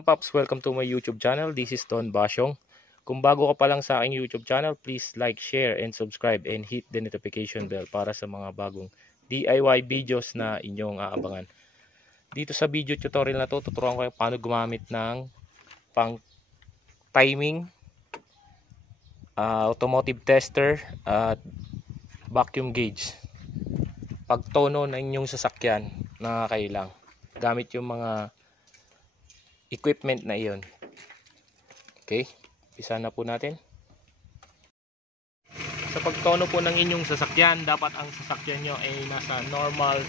mga paps, welcome to my YouTube channel. This is Don Basyong. Kung bago ka pa lang sa aking YouTube channel, please like, share, and subscribe and hit the notification bell para sa mga bagong DIY videos na inyong aabangan. Dito sa video tutorial na to, tuturuan ko kayo paano gumamit ng pang timing, automotive tester at vacuum gauge. Pagtono ng inyong sasakyan na kailang gamit yung mga equipment na iyon. Okay, umpisa na po natin. Sa pagtono po ng inyong sasakyan, dapat ang sasakyan nyo ay nasa normal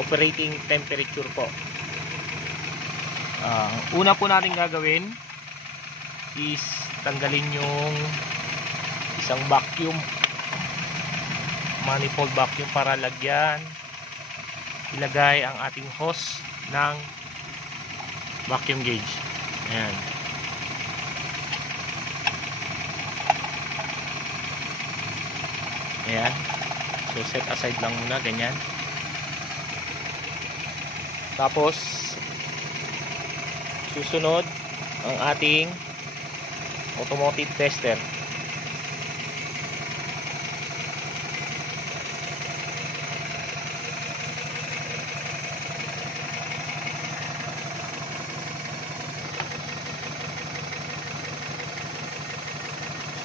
operating temperature po. Una po natin gagawin is tanggalin yung isang vacuum, manifold vacuum, para ilagay ang ating hose ng vacuum gauge. Ayan. Ayan. So set aside lang muna, ganyan. Tapos susunod ang ating automotive tester.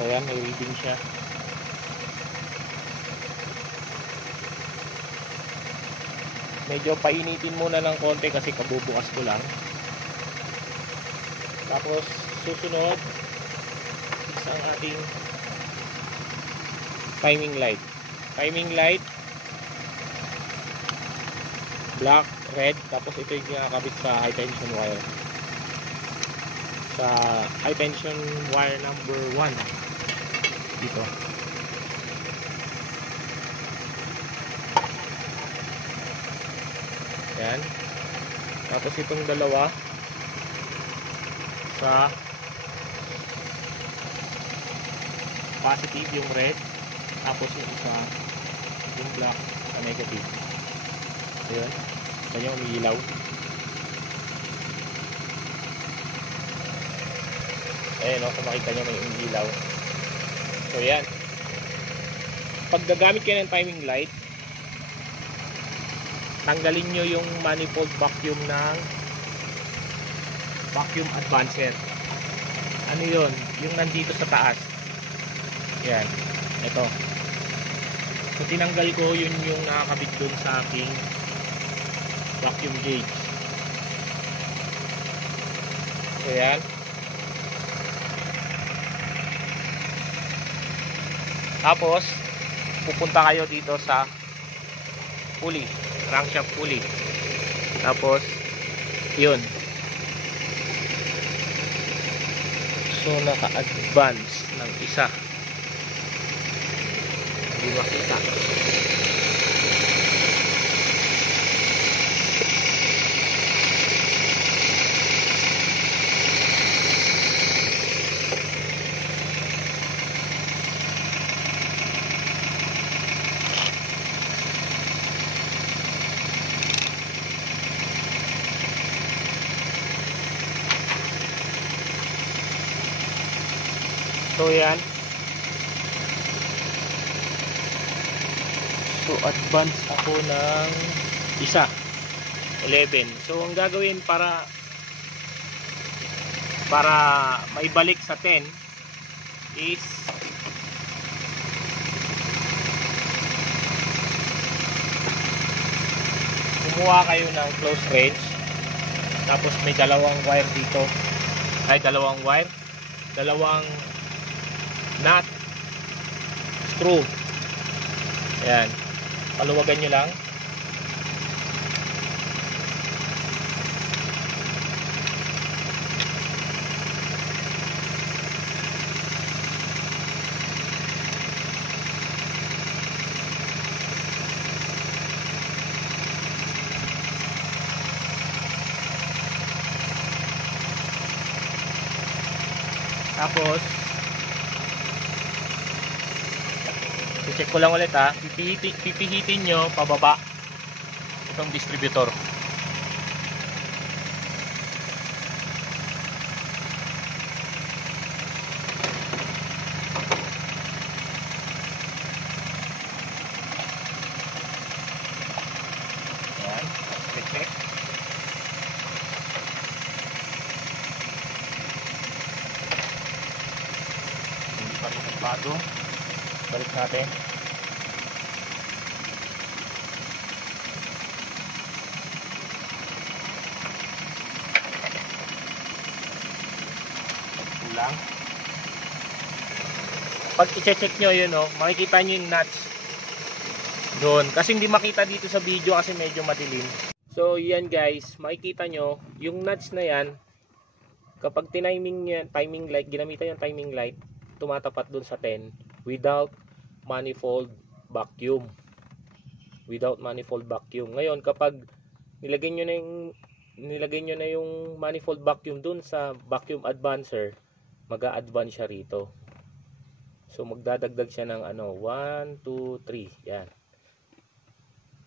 So yan, may reading siya. Medyo painitin muna ng konti kasi kabubukas ko lang. Tapos susunod ang ating timing light. Timing light black, red, tapos ito yung kinakabit sa high tension wire. Sa high tension wire number 1 dito. Yan. Tapos itong dalawa sa positive, yung red, tapos yung isa yung black sa negative. Ayun, kanya umiilaw. Ayun o, kung makita nyo may umiilaw. So yan, pag gagamit kayo ng timing light, tanggalin nyo yung manifold vacuum ng vacuum advancer. Ano yun? Yung nandito sa taas. Yan, ito. So tinanggal ko, yun yung nakakabit dun sa aking vacuum gauge. So yan. Tapos pupunta kayo dito sa pulley, crankshaft pulley. Tapos yun. So naka-advance ng isa. Hindi makita. So yan. So advance ako ng isa, 11. So ang gagawin para maibalik sa 10 is kumuha kayo ng close range, tapos may dalawang wire dito, dalawang nut, screw. Ayan, paluwagan nyo lang. Tapos check ko lang ulit ha, pipihitin nyo pababa itong distributor. Pato. Balik natin. Kulang. Pag i-check nyo yun, oh, makikita nyo yung nuts doon. Kasi hindi makita dito sa video kasi medyo madilim. So yan guys, makikita nyo yung nuts na yan. Kapag tiniming yan, timing light, ginamitan yung timing light, tumatapat doon sa 10 without manifold vacuum. Without manifold vacuum. Ngayon, kapag nilagay nyo na yung manifold vacuum doon sa vacuum advancer, mag-a-advance siya rito. So magdadagdag siya ng 1, 2, 3. Yan.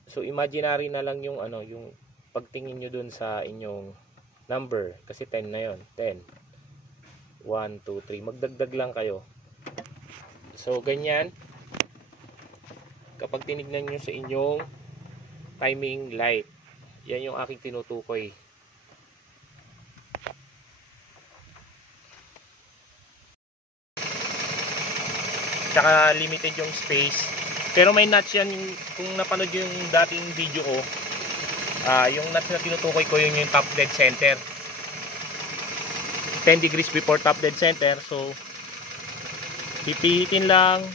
So imaginary na lang yung yung pagtingin nyo doon sa inyong number kasi 10 na yon, 10, 1, 2, 3, magdagdag lang kayo. So ganyan kapag tinignan nyo sa inyong timing light. Yan yung aking tinutukoy. Tsaka limited yung space, pero may nuts yan. Kung napanood yung dating video ko, yung nuts na tinutukoy ko, yun yung top dead center, 10 degrees before top dead center. So pipihitin lang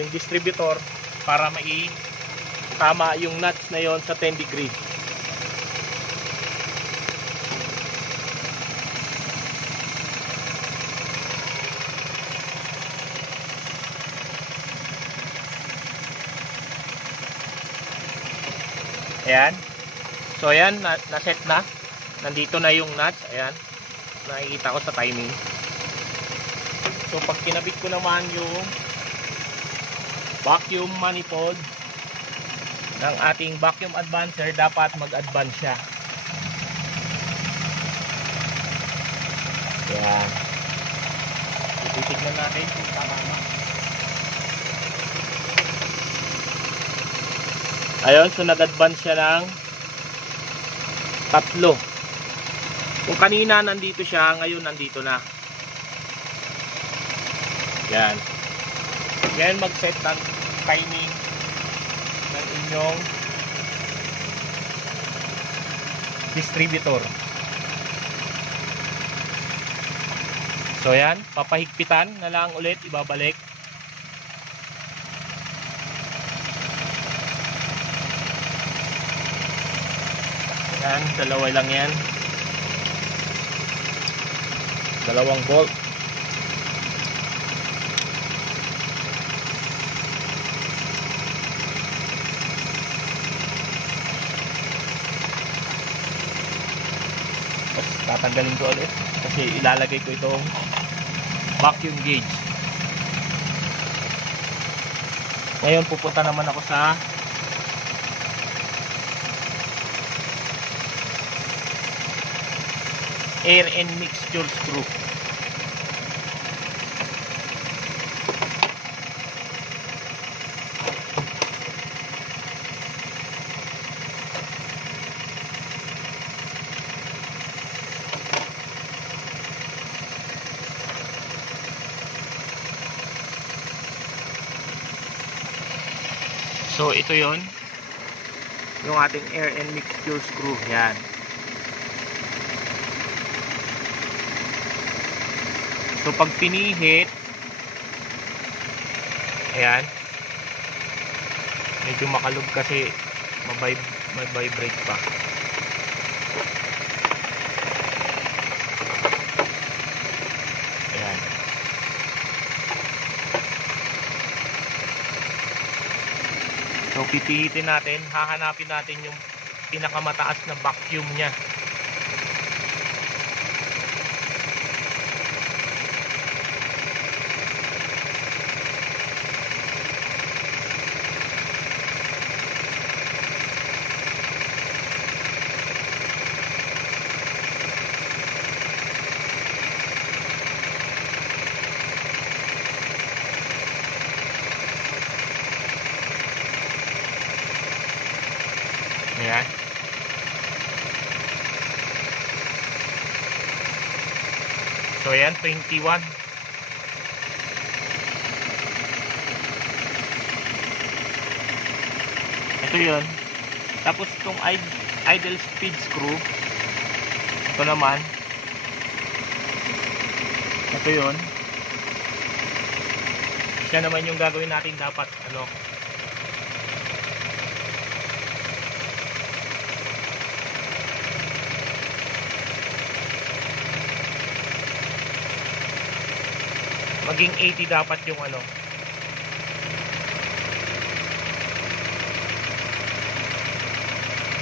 yung distributor para tama yung nuts na yon sa 10 degree. Ayan. So ayan, na-set na. Nandito na yung nuts. Ayan. Nakikita ko sa timing. So pag kinabit ko naman yung vacuum manifold ng ating vacuum advancer, dapat mag-advance siya. Ayan. Titignan natin kung tama. Ayun, so nag-advance siya ng 3. Kung kanina nandito siya, ngayon nandito na. Yan. Yan, mag-set ng timing ng inyong distributor. So yan, papahigpitan na lang ulit, ibabalik. Yan, dalawa lang yan. 2 bolt. Tapos tatanggalin ko ulit kasi ilalagay ko itong vacuum gauge. Ngayon pupunta naman ako sa air and mixture screw. So ito yon, yung ating air and mixture screw. Yan. So pag pinihit, ayan, medyo makalog kasi may-vibrate pa. Ayan. So pipihitin natin, hahanapin natin yung pinakamataas na vacuum niya. Ayan. So ayan, 21. Ito yun. Tapos itong idle speed screw, ito naman, ito yun. Siya naman yung gagawin natin dapat ano, maging 80 dapat yung ano.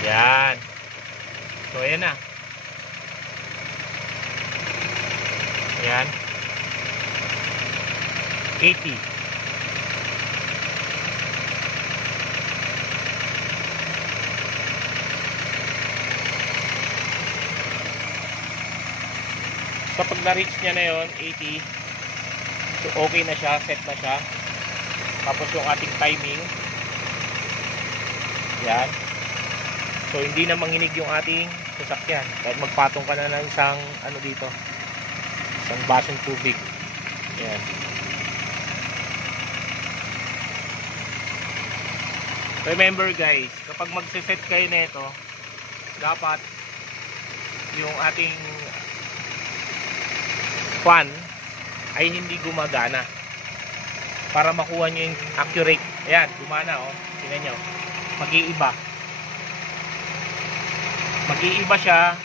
Yan. So ayan na. Yan. 80. Kapag na-reach niya na yon 80, so okay na siya, set na siya. Tapos yung ating timing, yan. So hindi na manginig yung ating sasakyan kahit magpatong ka na ng isang ano dito, isang basong tubig. Yan. Remember guys, kapag magse-set kayo nito, dapat yung ating fan ay hindi gumagana para makuha nyo yung accurate. Ayan, gumana oh. Tingnan nyo, mag-iiba siya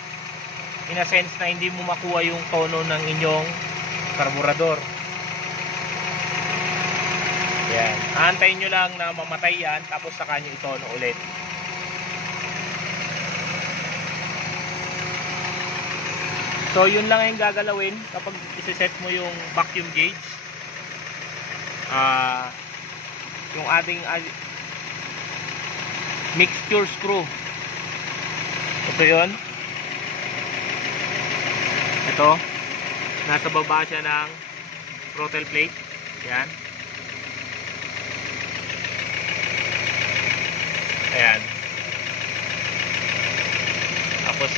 in a sense na hindi mo makuha yung tono ng inyong karburador. Yan, aantayin nyo lang na mamatay yan, tapos saka nyo itono ulit. So yun lang yung gagalawin kapag isi-set mo yung vacuum gauge. Yung ating mixture screw, ito yun, ito nasa baba siya ng throttle plate. Yan, ayan. Tapos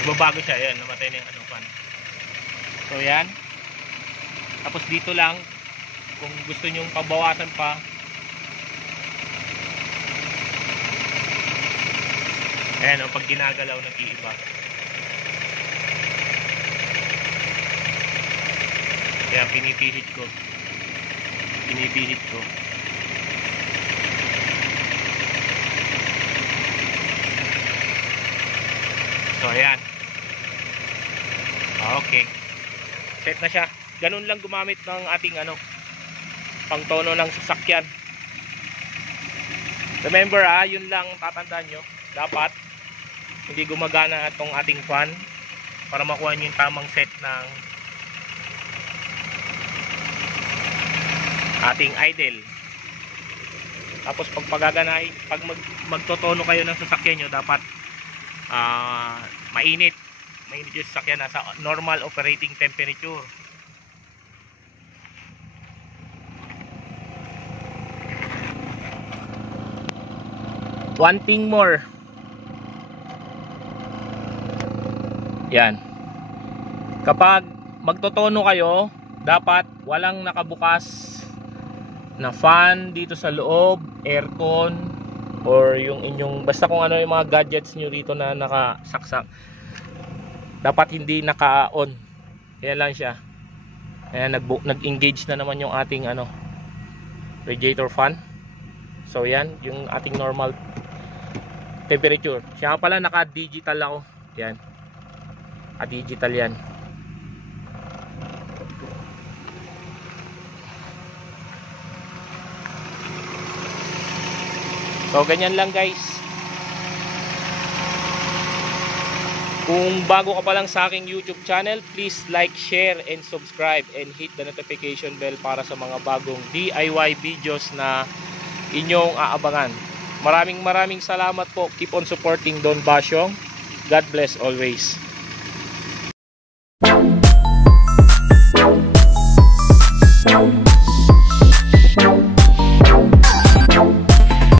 nagbabago siya, ayan, namatay na yung ano, fan. So yan. Tapos dito lang, kung gusto nyong pabawasan pa, ayan, pag ginagalaw nag-iiba. Kaya pinipilit ko. So ayan. Okay, set na siya. Ganun lang gumamit ng ating ano, pangtono ng sasakyan. Remember yun lang tatandaan nyo, dapat hindi gumagana itong ating fan para makuha nyo yung tamang set ng ating idle. Tapos pag pagaganahin, pag magtotono kayo ng sasakyan nyo, dapat mainit yung sasakyan, nasa normal operating temperature. One thing more, yan, kapag magtotono kayo, dapat walang nakabukas na fan dito sa loob, aircon, or yung inyong, basta kung ano yung mga gadgets nyo rito na nakasaksak, dapat hindi naka-on. Yan lang siya. Ayan, nag-engage na naman yung ating ano, radiator fan. So yan, yung ating normal temperature. Siya pala, naka-digital ako. Yan, digital yan. So ganyan lang guys. Kung bago ka pa lang sa aking YouTube channel, please like, share, and subscribe, and hit the notification bell para sa mga bagong DIY videos na inyong aabangan. Maraming salamat po. Keep on supporting Don Basyong. God bless always.